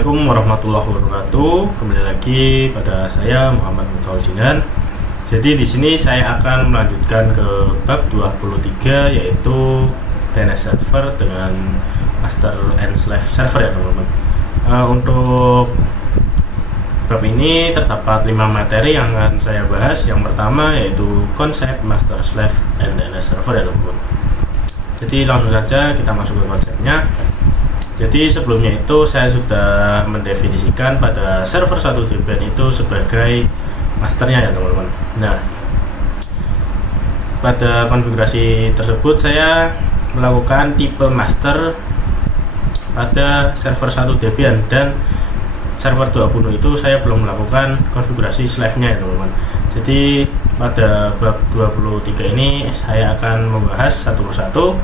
Assalamualaikum warahmatullahi wabarakatuh. Kembali lagi pada saya Muhammad Mutawaljinan. Jadi di sini saya akan melanjutkan ke bab 23, yaitu DNS server dengan master and slave server ya teman-teman. Untuk bab ini terdapat 5 materi yang akan saya bahas. Yang pertama yaitu konsep master slave and DNS server ya teman-teman. Jadi langsung saja kita masuk ke konsepnya. Jadi sebelumnya itu saya sudah mendefinisikan pada server 1 Debian itu sebagai masternya ya teman-teman. Nah, pada konfigurasi tersebut saya melakukan tipe master pada server 1 Debian, dan server 20 itu saya belum melakukan konfigurasi slave-nya ya teman-teman. Jadi pada bab 23 ini saya akan membahas satu persatu.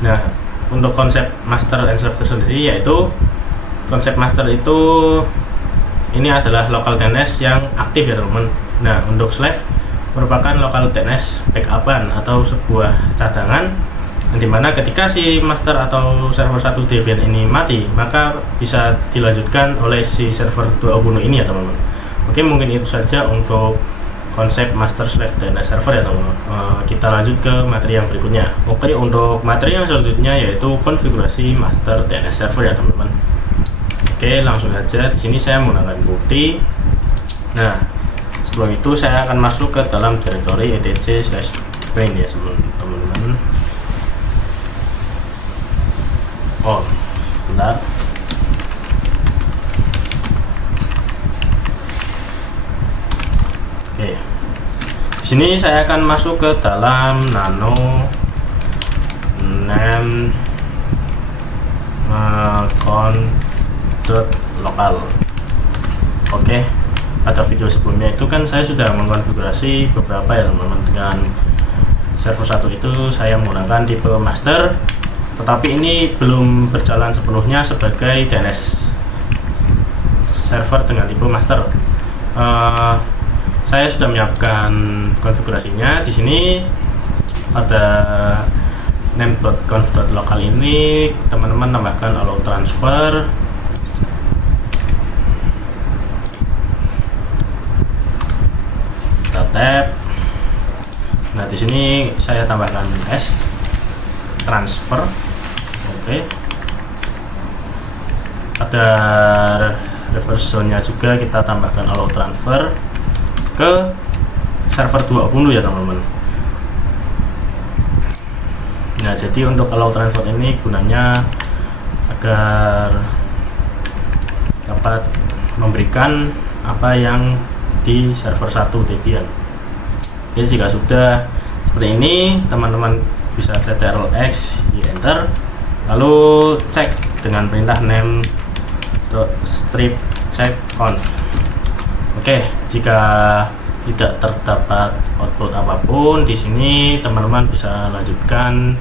Nah, untuk konsep master and slave sendiri, yaitu konsep master itu ini adalah local DNS yang aktif ya teman-teman. Nah, untuk slave merupakan local DNS backupan atau sebuah cadangan yang dimana ketika si master atau server 1 Debian ini mati, maka bisa dilanjutkan oleh si server 20 ini ya teman-teman. Oke, mungkin itu saja untuk konsep master slave DNS server ya teman-teman. Kita lanjut ke materi yang berikutnya. Oke, untuk materi yang selanjutnya yaitu konfigurasi master DNS server ya teman-teman. Oke, langsung saja. Di sini saya menggunakan bukti. Nah, sebelum itu saya akan masuk ke dalam direktori etc/main ya teman-teman. Oh, bentar. Oke. Di sini saya akan masuk ke dalam nano name conf.local. Oke. Pada video sebelumnya itu kan saya sudah mengkonfigurasi beberapa ya teman-teman. Dengan server 1 itu saya menggunakan tipe master, tetapi ini belum berjalan sepenuhnya sebagai DNS server dengan tipe master. Saya sudah menyiapkan konfigurasinya. Di sini pada name.conf.local ini teman-teman tambahkan allow transfer, kita tab. Nah, di sini saya tambahkan s transfer. Oke. Pada reverse zone-nya juga kita tambahkan allow transfer ke server 20 ya teman-teman. Nah, jadi untuk allow transfer ini gunanya agar dapat memberikan apa yang di server 1 Debian. Oke, jika sudah seperti ini, teman-teman bisa ctrl-x di enter, lalu cek dengan perintah name.strip check conf. Oke, jika tidak terdapat output apapun di sini, teman-teman bisa lanjutkan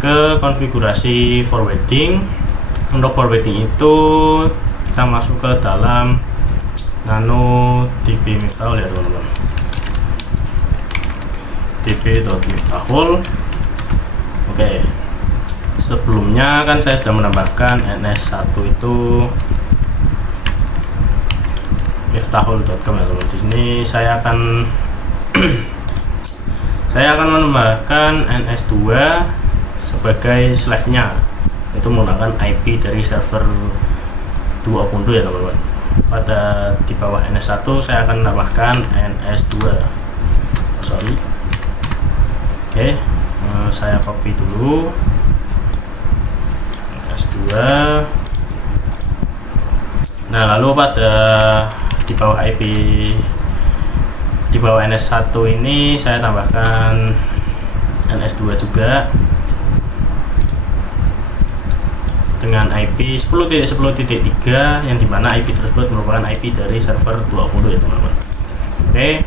ke konfigurasi forwarding. Untuk forwarding itu kita masuk ke dalam nano db miftahul ya teman-teman. db.miftahul. Oke. Sebelumnya kan saya sudah menambahkan ns1 itu miftahul.com ya teman. Di sini saya akan menambahkan ns2 sebagai slave-nya, itu menggunakan IP dari server 20 ya teman-teman. Pada di bawah ns1 saya akan menambahkan ns2. Sorry. Oke, saya copy dulu ns2. Nah, lalu pada di bawah IP di bawah ns1 ini saya tambahkan ns2 juga dengan IP 10.10.3, yang dimana IP tersebut merupakan IP dari server 20 ya teman-teman. Oke,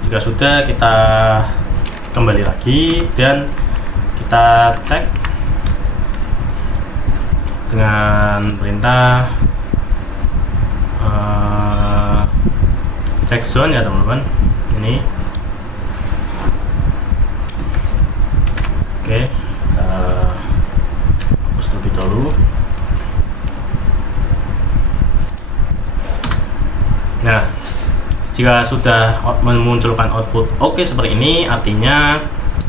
jika sudah, kita kembali lagi dan kita cek dengan perintah check zone ya teman-teman. Ini oke, kita hapus terlebih dahulu. Nah, jika sudah memunculkan output oke seperti ini, artinya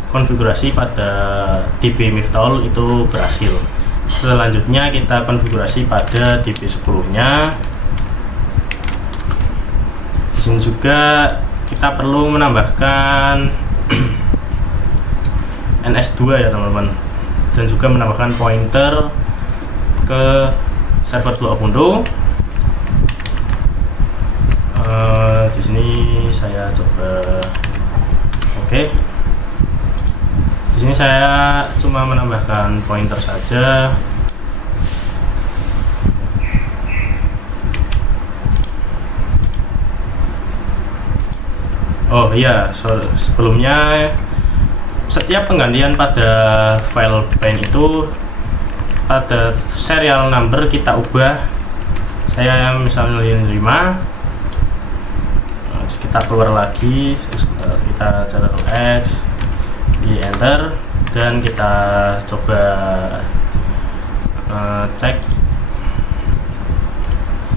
konfigurasi pada DB Miftaul itu berhasil. Selanjutnya kita konfigurasi pada DB 10-nya. Di sini juga kita perlu menambahkan NS2 ya teman-teman, dan juga menambahkan pointer ke server 2 Ubuntu. Di sini saya coba oke. Di sini saya cuma menambahkan pointer saja. Oh iya, sebelumnya setiap penggantian pada file paint itu pada serial number kita ubah. Saya misalnya 5, kita keluar lagi, kita Ctrl X, di enter, dan kita coba cek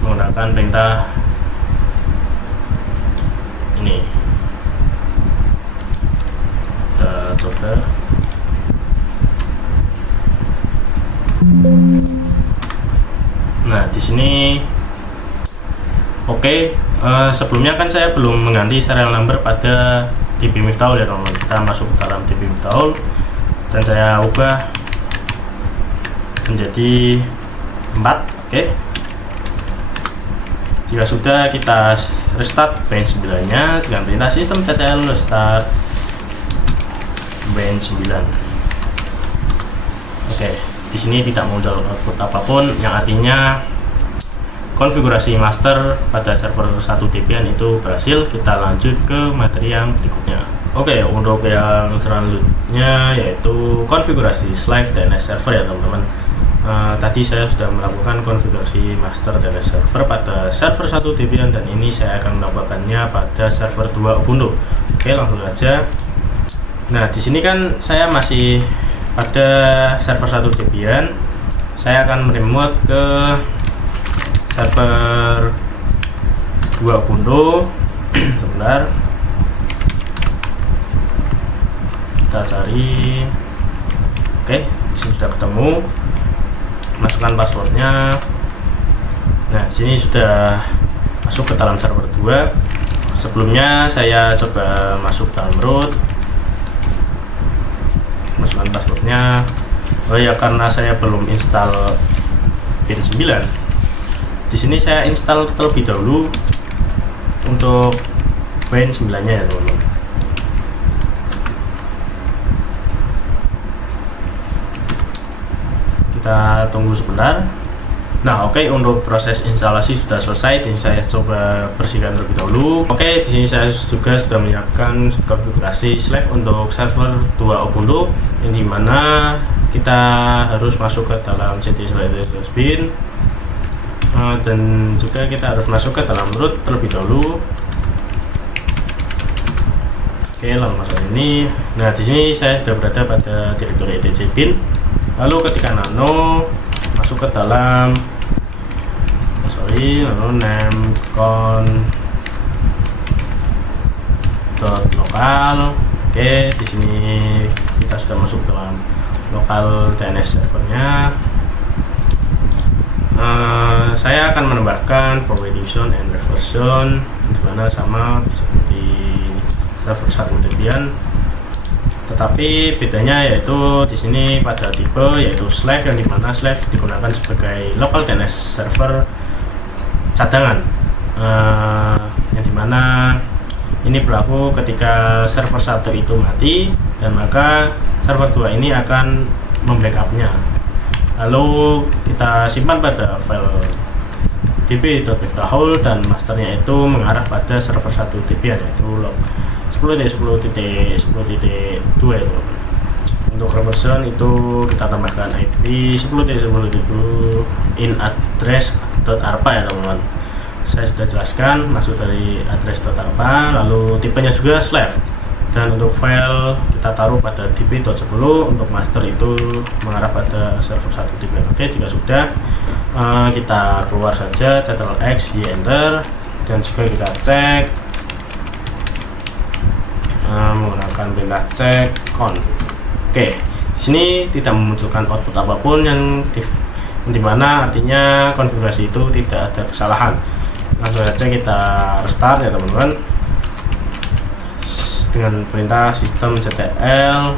menggunakan perintah ini. Kita coba. Nah, di sini oke. Sebelumnya kan saya belum mengganti serial number pada DB Miftaul ya teman-teman. Kita masuk ke dalam DB Miftaul dan saya ubah menjadi 4. Oke. Jika sudah, kita restart bench 9-nya dengan perintah system.ctl restart bench 9. Oke, di sini tidak muncul output apapun, yang artinya konfigurasi master pada server 1 Debian itu berhasil. Kita lanjut ke materi yang berikutnya. Oke, untuk yang selanjutnya yaitu konfigurasi Slave DNS server ya teman-teman. Tadi saya sudah melakukan konfigurasi master DNS server pada server 1 Debian, dan ini saya akan melakukannya pada server 2 Ubuntu. Oke, langsung saja. Nah, di sini kan saya masih pada server 1 Debian. Saya akan meremote ke server 2 Ubuntu. Sebentar, kita cari. Oke, sudah ketemu. Masukkan passwordnya. Nah, di sini sudah masuk ke dalam server 2. Sebelumnya saya coba masuk dalam root, masukkan passwordnya. Oh ya, karena saya belum install pin 9, di sini saya install terlebih dahulu untuk pin 9-nya ya teman-teman. Kita tunggu sebentar. Nah, oke, untuk proses instalasi sudah selesai. Jadi saya coba bersihkan terlebih dahulu. Oke, di sini saya juga sudah menyiapkan konfigurasi Slave untuk server 2 Ubuntu, yang dimana kita harus masuk ke dalam cd/bin, dan juga kita harus masuk ke dalam root terlebih dahulu. Oke, lalu masuk ini. Nah, di sini saya sudah berada pada direktori etc bin. Lalu ketika nano masuk ke dalam lalu namecon .lokal. Oke, di sini kita sudah masuk dalam lokal DNS servernya. Saya akan menambahkan forward version and reversion, dimana sama seperti server 1 Debian, tetapi bedanya yaitu di sini pada tipe yaitu Slave, yang dimana Slave digunakan sebagai local DNS server cadangan, yang dimana ini berlaku ketika server 1 itu mati, dan maka server 2 ini akan membackupnya. Lalu kita simpan pada file db.miftaul, dan masternya itu mengarah pada server 1 Debian yaitu log 10.10.10.2 itu. Untuk reversion itu kita tambahkan IP 10.10.10 in address.arpa ya teman-teman. Saya sudah jelaskan masuk dari address.arpa, lalu tipenya juga Slave, dan untuk file kita taruh pada db.10. untuk master itu mengarah pada server 1 Debian. Oke, jika sudah, kita keluar saja, Ctrl X, Y enter, dan juga kita cek menggunakan perintah check con. Oke, di sini tidak memunculkan output apapun yang dimana artinya konfigurasi itu tidak ada kesalahan. Langsung saja kita restart ya teman-teman dengan perintah systemctl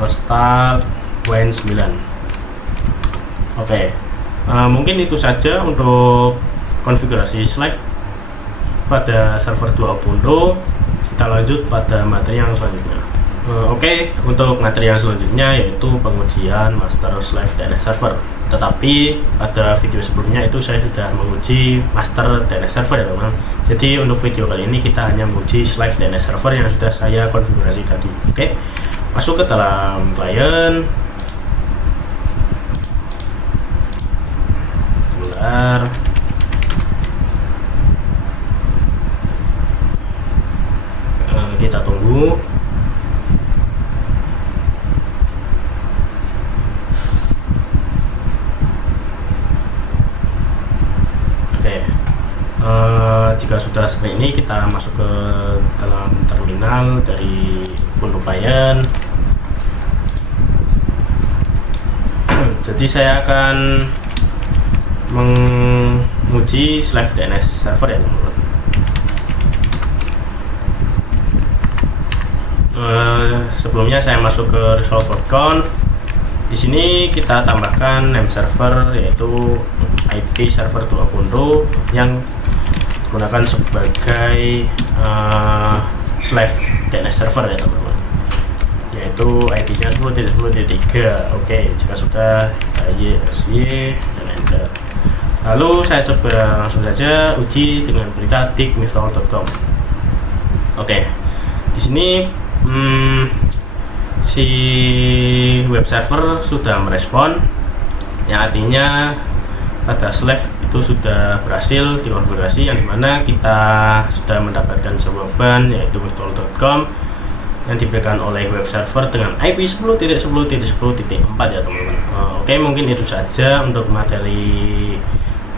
restart Win9. Oke, mungkin itu saja untuk konfigurasi Slive pada server 2 Ubuntu. Kita lanjut pada materi yang selanjutnya. Oke, untuk materi yang selanjutnya yaitu pengujian master Slive DNS server. Tetapi pada video sebelumnya itu saya sudah menguji master DNS server ya teman-teman. Jadi untuk video kali ini kita hanya menguji Slive DNS server yang sudah saya konfigurasi tadi. Oke, masuk ke dalam klien. Sebentar. Kita tunggu. Oke, jika sudah seperti ini kita masuk ke dalam terminal dari Ubuntu Client. Jadi saya akan menguji Slive DNS server ya teman-teman. Sebelumnya saya masuk ke resolve.conf. Di sini kita tambahkan name server yaitu IP server 2 Ubuntu yang digunakan sebagai Slive DNS server ya teman-teman, yaitu IP-nya 10.10.3. Oke, jika sudah kita y dan enter. Lalu saya coba langsung saja uji dengan perintah dig-miftaul.com. Oke, di sini si web server sudah merespon, yang artinya pada Slive itu sudah berhasil dikonfigurasi, yang dimana kita sudah mendapatkan jawaban yaitu miftaul.com yang diberikan oleh web server dengan IP 10.10.10.4 ya teman-teman. Oke, mungkin itu saja untuk materi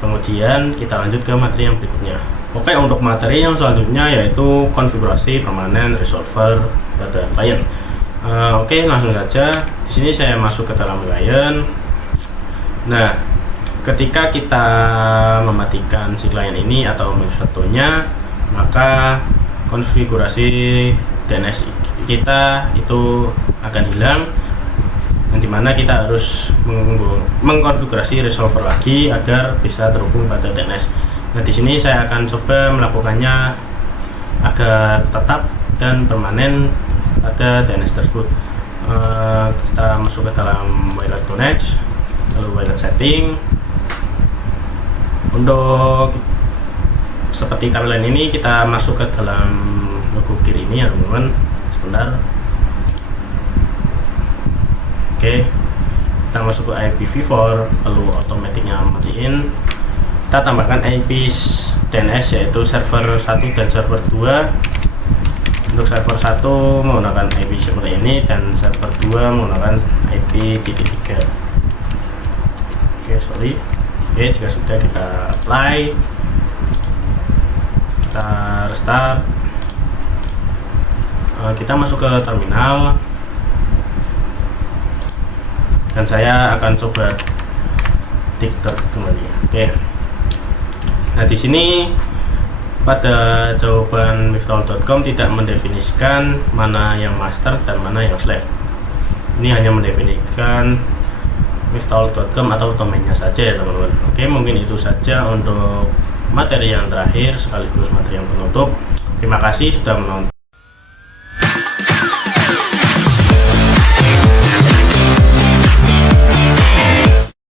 pengujian. Kita lanjut ke materi yang berikutnya. Oke, untuk materi yang selanjutnya yaitu konfigurasi permanen resolver pada klien. Oke, langsung saja. Di sini saya masuk ke dalam klien. Nah, ketika kita mematikan si klien ini atau mensuatunya, maka konfigurasi DNS kita itu akan hilang, yang dimana kita harus mengkonfigurasi resolver lagi agar bisa terhubung pada DNS. Nah, di sini saya akan coba melakukannya agar tetap dan permanen pada DNS tersebut. Kita masuk ke dalam Wireless Connect, lalu Wireless Setting. Untuk seperti tampilan ini kita masuk ke dalam logo kiri ini ya teman-teman. Sebentar. Oke, kita masuk ke IPv4, lalu otomatiknya matiin. Kita tambahkan IP DNS yaitu server 1 dan server 2. Untuk server 1 menggunakan IP seperti ini dan server 2 menggunakan IP 3. Oke, jika sudah kita apply, kita restart, kita masuk ke terminal dan saya akan coba dikter kembali. Oke. Nah, di sini pada jawaban miftaul.com tidak mendefinisikan mana yang master dan mana yang slave. Ini hanya mendefinisikan miftaul.com atau domainnya saja ya teman-teman. Oke, mungkin itu saja untuk materi yang terakhir sekaligus materi yang penutup. Terima kasih sudah menonton.